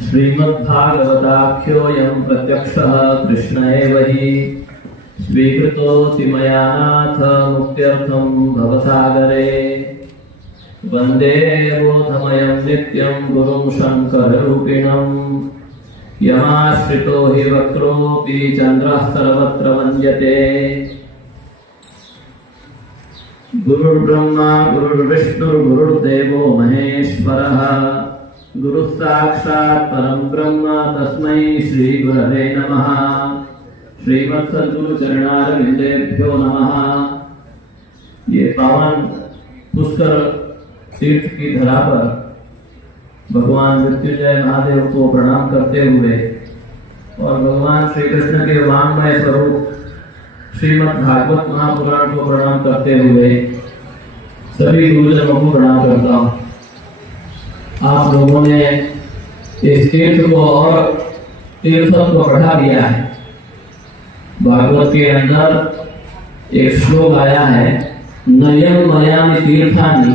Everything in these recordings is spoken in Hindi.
श्रीमद्भागवताख्योऽयं प्रत्यक्षः कृष्ण एव हि स्वीकृतोऽसि मया नाथ मुक्त्यर्थं भवसागरे। वन्दे बोधमयं नित्यं गुरुं शङ्कररूपिणं यमाश्रितो हि वक्रोऽपि चन्द्रः सर्वत्र वन्द्यते। गुरुर्ब्रह्मा गुरुर्विष्णुर्गुरुर्देवो महेश्वरः गुरुः साक्षात् परं ब्रह्म तस्मै श्री गुरवे नमः। श्रीमत्सद्गुरु चरणारविंदेभ्यो नमः। ये पावन पुष्कर तीर्थ की धरा पर भगवान मृत्युंजय महादेव को प्रणाम करते हुए और भगवान श्री कृष्ण के वाङ्मय स्वरूप श्रीमद् भागवत महापुराण को प्रणाम करते हुए सभी गुरुजनों को प्रणाम करता हूँ। आप लोगों ने इस तीर्थ को और तीर्थत्व को बढ़ा दिया है। भागवत के अंदर एक श्लोक आया है, नयन मयानि तीर्थानि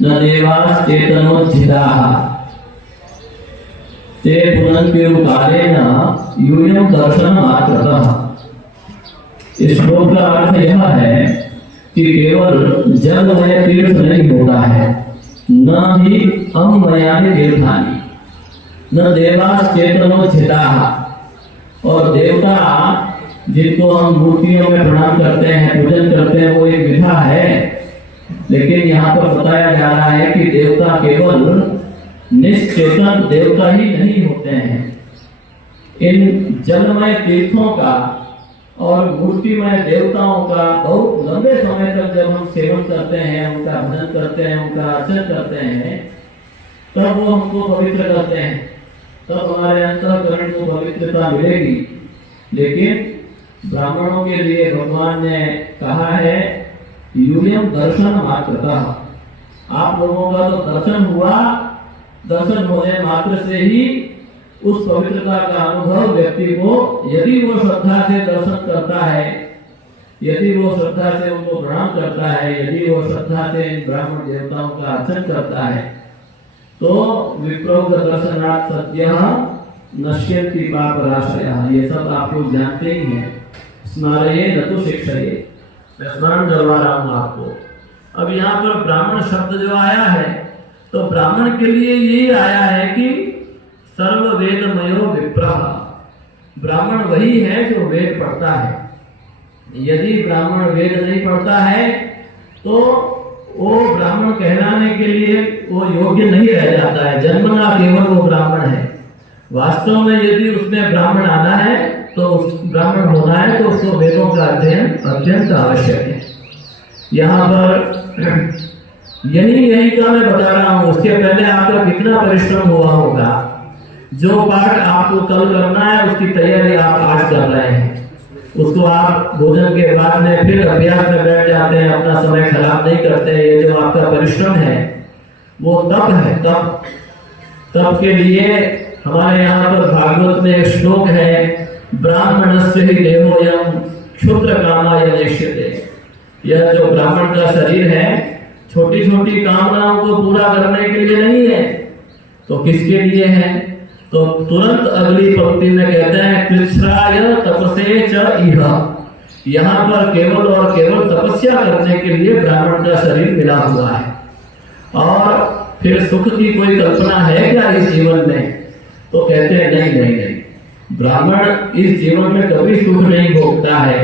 न देवास चेतनोज्झिताः ते पुनन्त्युकालेन यूयं दर्शनमात्रतः। इस श्लोक का अर्थ यह है कि केवल जलमय तीर्थ नहीं होता है, न ही अमयानि तीर्थानि न देवास चेतनोज्झिताः। और देवता जिनको हम मूर्तियों में प्रणाम करते हैं, पूजन करते हैं, वो एक विधा है। लेकिन यहाँ पर बताया जा रहा है कि देवता केवल निश्चेतन देवता ही नहीं होते हैं। इन जलमय तीर्थों का और मूर्तिमय देवताओं का बहुत लंबे समय तक जब हम सेवन करते हैं, उनका भजन करते हैं, उनका अर्चन करते हैं, तब वो हमको पवित्र करते हैं, तब हमारे अंतःकरण को पवित्रता मिलेगी। लेकिन ब्राह्मणों के लिए भगवान ने कहा है यूयं दर्शन मात्रतः। आप लोगों का तो दर्शन हुआ, दर्शन होने मात्र से ही उस पवित्रता का अनुभव व्यक्ति को, यदि वो श्रद्धा से दर्शन करता है, यदि वो श्रद्धा से उनको प्रणाम करता है, यदि वो श्रद्धा से ब्राह्मण देवताओं का अर्चन करता है, तो विप्रो दर्शनात् सद्यः नश्यन्ति पापराशयः। ये सब आप लोग जानते ही हैं। स्मरये न तु शिक्षये। मैं स्मरण करवा रहा हूँ आपको। अब यहाँ पर ब्राह्मण शब्द जो आया है, तो ब्राह्मण के लिए ये आया है कि सर्व वेदमयो विप्रः। ब्राह्मण वही है जो वेद पढ़ता है। यदि ब्राह्मण वेद नहीं पढ़ता है तो वो ब्राह्मण कहलाने के लिए वो योग्य नहीं रह जाता है। जन्मना केवल वो ब्राह्मण है। वास्तव में यदि उसमें ब्राह्मण आना है, तो ब्राह्मण होना है, तो उसको वेदों का अध्ययन अत्यंत आवश्यक है। यहाँ पर यही का मैं बता रहा हूँ। उसके पहले आपका कितना परिश्रम हुआ होगा। जो पाठ आपको कल करना है उसकी तैयारी आप आज कर रहे हैं। उसको आप भोजन के बाद में फिर अभ्यास में बैठ जाते हैं, अपना समय खराब नहीं करते। ये जो आपका परिश्रम है वो तप है। तप के लिए हमारे यहाँ पर भागवत में एक श्लोक है, ब्राह्मणस्य हि देहोऽयं क्षुद्र कामाय नेष्यते। यह जो ब्राह्मण का शरीर है, छोटी छोटी कामनाओं को पूरा करने के लिए नहीं है, तो किसके लिए है? तो तुरंत अगली पंक्ति में कहते हैं कृच्छ्राय तपसे च इह। यहाँ पर केवल और केवल तपस्या करने के लिए ब्राह्मण का शरीर मिला हुआ है। और फिर सुख की कोई कल्पना है क्या इस जीवन में? तो कहते हैं नहीं। ब्राह्मण इस जीवन में कभी सुख नहीं भोगता है।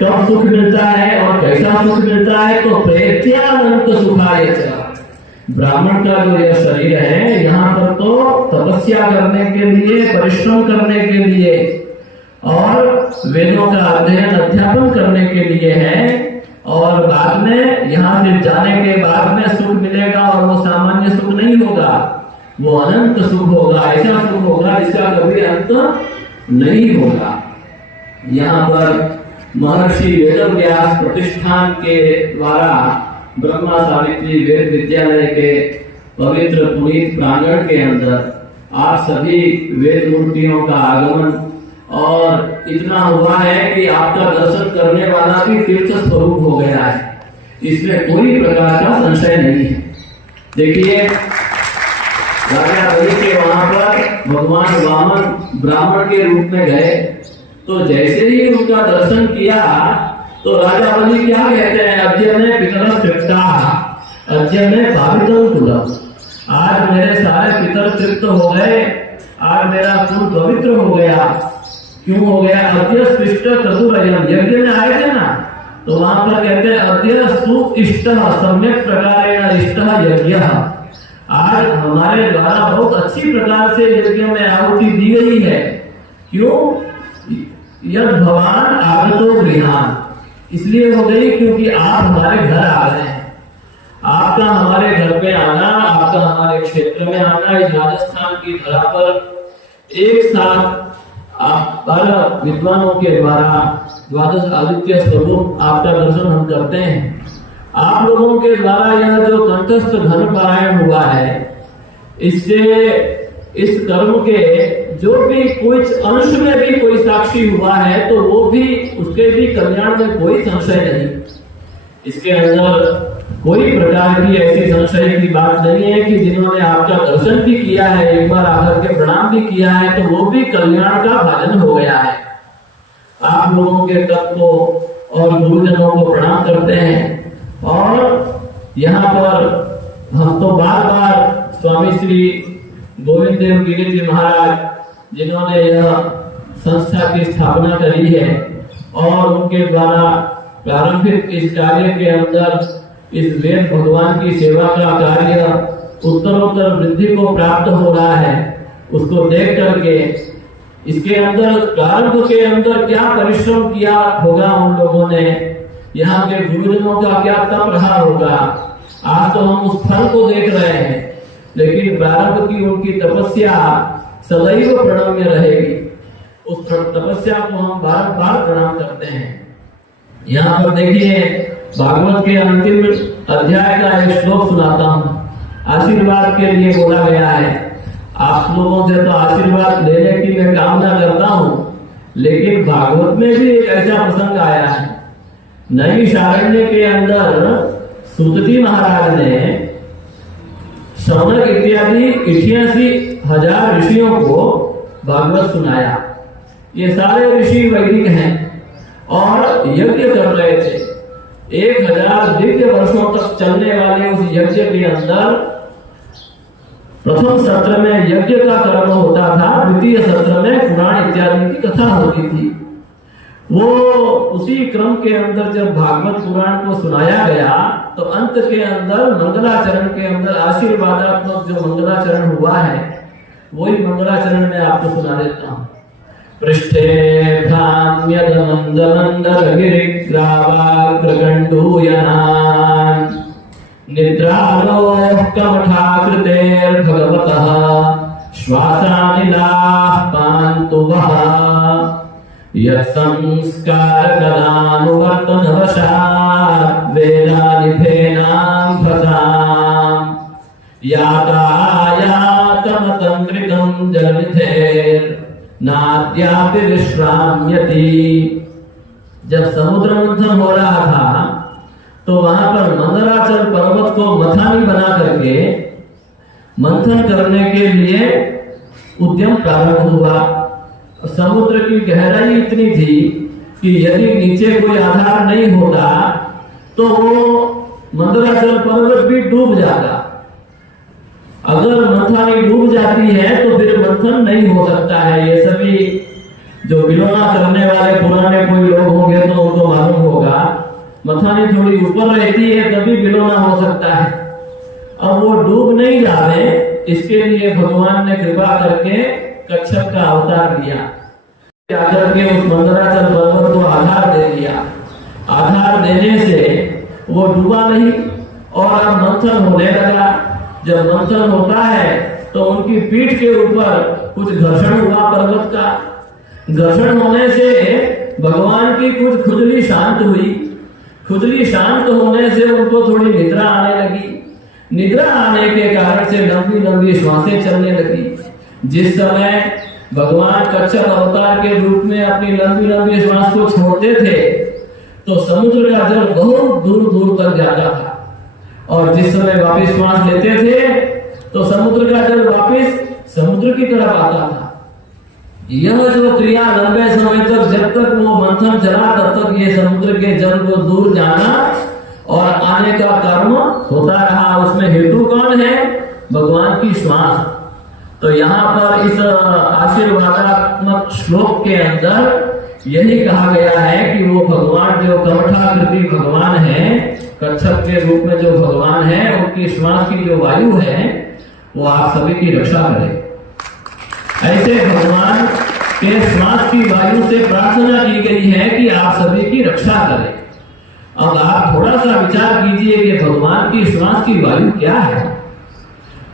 कब सुख मिलता है और कैसा सुख मिलता है? तो प्रेत्यानंत सुखाय च। ब्राह्मण का जो यह शरीर है, यहाँ पर तो तपस्या करने के लिए, परिश्रम करने के लिए और वेदों का अध्ययन अध्यापन करने के लिए है। और बाद में यहाँ से जाने के बाद में सुख मिलेगा, और वो सामान्य सुख नहीं होगा, वो अनंत सुख होगा। ऐसा सुख होगा जिसका कभी अंत नहीं होगा। यहाँ पर महर्षि वेदव्यास प्रतिष्ठान के द्वारा ब्रह्मा सावित्री वेद विद्यालय के पवित्र पुनीत प्रांगण के अंदर आप सभी वेद मूर्तियों का आगमन और इतना हुआ है कि आपका दर्शन करने वाला भी तीर्थ स्वरूप हो गया है। इसमें कोई प्रकार का संशय नहीं है। देखिए राजा बलि के वहां पर भगवान वामन ब्राह्मण के रूप में गए, तो जैसे ही उनका दर्शन किया तो राजा बलि क्या कहते हैं, अद्य पितर तृप्ता, अद्य भावितम कुलम, आज मेरे सारे पितर तृप्त हो गए, आज मेरा कुल पवित्र हो गया। क्यों हो गया? अद्य स्पृष्ट चतुरयम, यज्ञ में आए थे ना, तो वहां पर कहते हैं अद्य सुइष्ट सम्यक प्रकारेण इष्ट यज्ञ, आज हमारे द्वारा बहुत अच्छी प्रकार से यज्ञ में आहुति दी गई है। क्यों? यद भगवान आगतो गृहान, इसलिए हो गई क्योंकि आप हमारे घर आ गए हैं। आपका हमारे घर पे आना, आपका हमारे क्षेत्र में आना, इस राजस्थान की धरा पर एक साथ आप 12 विद्वानों के द्वारा द्वादश आदित्य स्वरूप आपका दर्शन हम करते हैं। आप लोगों के द्वारा यह जो कंठस्थ धन पारायण हुआ है, इससे इस कर्म के जो भी कुछ अंश में भी कोई साक्षी हुआ है तो वो भी, उसके भी कल्याण में कोई संशय नहीं। इसके अंदर कोई प्रकार की ऐसी संशय की बात नहीं है कि जिन्होंने आपका दर्शन भी किया है, एक बार आकर के प्रणाम भी किया है, तो वो भी कल्याण का भाजन हो गया है। आप लोगों के तत्व को और गुरुजनों को प्रणाम करते हैं। और यहाँ पर हम तो बार बार स्वामी श्री गोविंद देव गिरी जी महाराज, जिन्होंने यह संस्था की स्थापना करी है और उनके द्वारा प्रारंभिक इस कार्य के अंदर इस वेद भगवान की सेवा का कार्य उत्तरोत्तर वृद्धि को प्राप्त हो रहा है, उसको देख करके इसके अंदर प्रारंभ के अंदर क्या परिश्रम किया होगा उन लोगों ने, यहाँ के गुरुजनों का क्या तप रहा होगा। आज तो हम उस फल को देख रहे हैं, लेकिन प्रारंभ की उनकी तपस्या सदैव प्रणम्य रहेगी। उस तपस्या को हम बार बार प्रणाम करते हैं। यहाँ पर देखिए, भागवत के अंतिम अध्याय का एक श्लोक सुनाता हूँ, आशीर्वाद के लिए बोला गया है। आप लोगों से तो आशीर्वाद लेने की मैं कामना करता हूँ, लेकिन भागवत में भी एक ऐसा प्रसंग आया है। नैमिषारण्य के अंदर सूतजी महाराज ने शौनक इत्यादि 88,000 ऋषियों को भागवत सुनाया। ये सारे ऋषि वैदिक हैं और यज्ञ कर रहे थे। 1000 दिव्य वर्षों तक चलने वाले उस यज्ञ के अंदर प्रथम सत्र में यज्ञ का कर्म होता था, द्वितीय सत्र में पुराण इत्यादि की कथा होती थी। वो उसी क्रम के अंदर जब भागवत पुराण को सुनाया गया तो अंत के अंदर मंगलाचरण के अंदर आशीर्वादात्मक जो मंगलाचरण हुआ है, वही मंगलाचरण में आपको सुना देता हूँ। पृष्ठे भ्राम्यदमन्दमन्दरगिरिग्रावाग्रगण्डूयनान् निद्रालोः कमठाकृतेर्भगवतः श्वासानिलाः पान्तु वः यत्संस्कारकलानुवर्तनवशात् वेदानिभेनाम्भसाम् यातायातमतन्द्रितं जलनिधेर्नाद्यापि विश्राम्यति। जब समुद्र मंथन हो रहा था तो वहां पर मंदराचल पर्वत को मथानी बना करके मंथन करने के लिए उद्यम प्रारंभ हुआ। समुद्र की गहराई इतनी थी कि यदि नीचे कोई आधार नहीं होता तो वो मंदराचल पर्वत भी डूब जाता। अगर मथानी डूब जाती है तो फिर मंथन नहीं हो सकता है। ये सभी जो विलोना करने वाले पुराने कोई लोग होंगे तो उनको मालूम होगा, मथानी थोड़ी ऊपर रहती है तभी विलोना हो सकता है। अब वो डूब नहीं जाए, इसके लिए भगवान ने कृपा करके कच्छप का अवतार लिया, आकर के उस मंदराचल पर्वत को आधार दे दिया। आधार देने से वो डूबा नहीं और अब मंथन होने लगा। जब मंथन होता है तो उनकी पीठ के ऊपर कुछ घर्षण हुआ पर्वत का। घर्षण होने से भगवान की कुछ खुजली शांत हुई। खुजली शांत होने से उनको थोड़ी निद्रा आने लगी। निद्रा आने के कारण से लंबी लंबी श्वासें चलने लगी। जिस समय भगवान कच्छप अवतार के रूप में अपनी लंबी लंबी श्वास को छोड़ते थे तो समुद्र का जल बहुत दूर दूर तक जाता था, और जिस समय वापस श्वास लेते थे तो समुद्र का जल वापस समुद्र की तरफ आता था। यह जो क्रिया लंबे समय तक, जब तक वो मंथन चला तब तक ये समुद्र के जल को दूर जाना और आने का कर्म होता रहा। उसमें हेतु कौन है? भगवान की श्वास। तो यहाँ पर इस आशीर्वादात्मक श्लोक के अंदर यही कहा गया है कि वो भगवान जो कमठाकृति भगवान है, कच्छप के रूप में जो भगवान है, उनकी श्वास की जो वायु है वो आप सभी की रक्षा करे। ऐसे भगवान के श्वास की वायु से प्रार्थना की गई है कि आप सभी की रक्षा करें। अब आप थोड़ा सा विचार कीजिए कि भगवान की श्वास की वायु क्या है।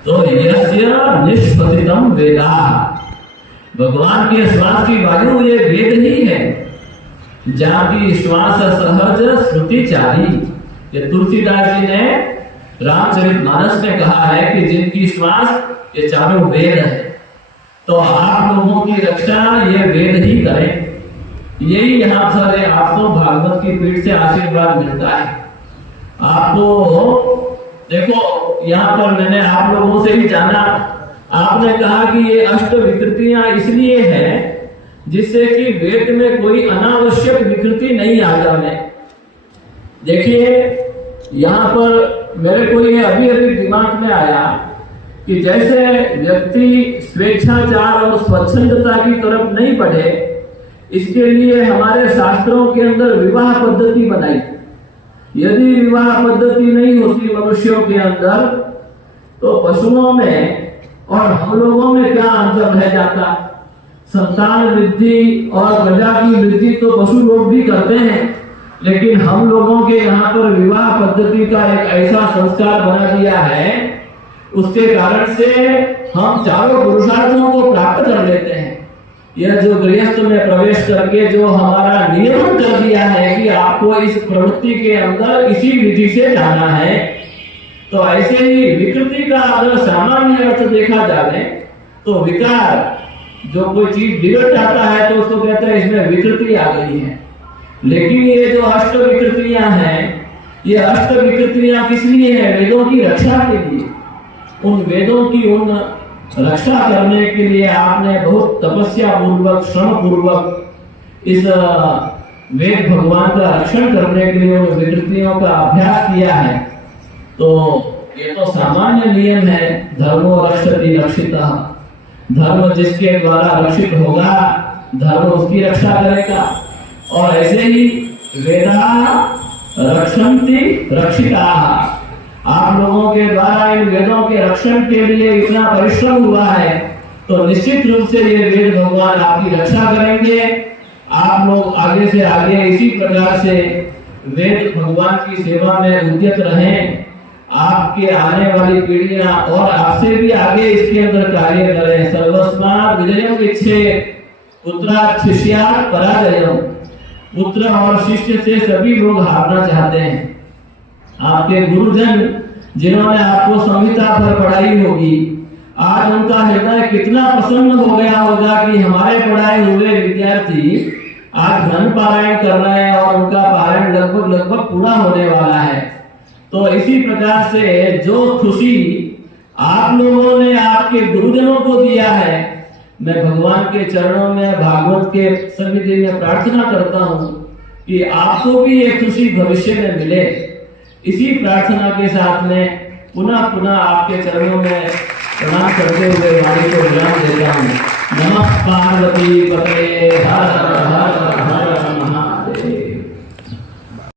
तो यस्य निष्पतितम वेदाः, भगवान के श्वास की वायु ये वेद ही है। जहाँ की श्वास सहज श्रुतिचारी, ये तुलसीदास जी ने रामचरितमानस में कहा है कि जिनकी श्वास ये चारों वेद है। तो आप लोगों की रक्षा ये वेद ही करें। यही यहाँ सारे आपको भागवत की पीठ से आशीर्वाद मिलता है। आपको देखो, यहाँ पर मैंने आप लोगों से ही जाना, आपने कहा कि ये अष्ट विकृतियां इसलिए है जिससे कि वेद में कोई अनावश्यक विकृति नहीं आ जाए। देखिए, यहाँ पर मेरे को ये अभी अभी दिमाग में आया कि जैसे व्यक्ति स्वेच्छाचार और स्वच्छंदता की तरफ नहीं बढ़े, इसके लिए हमारे शास्त्रों के अंदर विवाह पद्धति बनाई। यदि विवाह पद्धति नहीं होती मनुष्यों के अंदर, तो पशुओं में और हम लोगों में क्या अंतर रह जाता? संतान वृद्धि और प्रजा की वृद्धि तो पशु लोग भी करते हैं, लेकिन हम लोगों के यहाँ पर विवाह पद्धति का एक ऐसा संस्कार बना दिया है, उसके कारण से हम चारों पुरुषार्थों को प्राप्त कर लेते हैं। यह जो गृहस्थ में प्रवेश करके जो हमारा नियमन कर दिया है कि आपको इस प्रवृत्ति के अंदर इसी विधि से जाना है, तो ऐसे ही विकृति का अगर सामान्य अर्थ देखा जाए तो विकार, जो कोई चीज बिगड़ जाता है तो उसको कहते हैं इसमें विकृति आ गई है। लेकिन ये जो अष्ट विकृतियां हैं, ये अष्ट विकृतियां किस लिए है? वेदों की रक्षा के लिए। उन वेदों की उन रक्षा करने के लिए आपने बहुत तपस्या पूर्वक, श्रम पूर्वक इस वेद भगवान का रक्षण करने के लिए उन विकृतियों का अभ्यास किया है। तो ये तो सामान्य नियम है, धर्मो रक्षति रक्षितः। धर्म जिसके द्वारा रक्षित होगा, धर्म उसकी रक्षा करेगा। और ऐसे ही वेदा रक्षन्ति रक्षिताः, आप लोगों के द्वारा इन वेदों के रक्षण के लिए इतना परिश्रम हुआ है, तो निश्चित रूप से ये वेद भगवान आपकी रक्षा करेंगे। आप लोग आगे से आगे इसी प्रकार से वेद भगवान की सेवा में उद्यत रहें। आपके आने वाली पीढ़ियां और आपसे भी आगे इसके अंदर कार्य करें। सर्वस्मात् विजयं विच्छेद पुत्रात् शिष्यात् पराजयम्, पुत्र और शिष्य से सभी लोग हारना चाहते हैं। आपके गुरुजन जिन्होंने आपको संहिता पर पढ़ाई होगी, आज उनका हृदय कितना प्रसन्न हो गया होगा कि हमारे पढ़ाए हुए विद्यार्थी आज धन पारायण कर रहे हैं और उनका पारायण लगभग पूरा होने वाला है। तो इसी प्रकार से जो खुशी आप लोगों ने आपके गुरुजनों को दिया है, मैं भगवान के चरणों में भागवत के सन्निधि में प्रार्थना करता हूँ कि आपको भी ये खुशी भविष्य में मिले। इसी प्रार्थना के साथ में पुनः आपके चरणों में प्रणाम करते हुए वाणी को विराम देता हूँ। नमः पार्वती पतये।